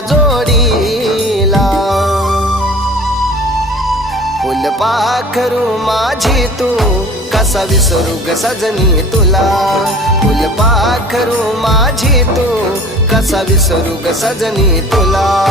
जोडीला. फुलपाखरू माझी तू कसा विसरू ग सजनी तुला. फुलपाखरू माझी तू कसा विसरू ग सजनी तुला.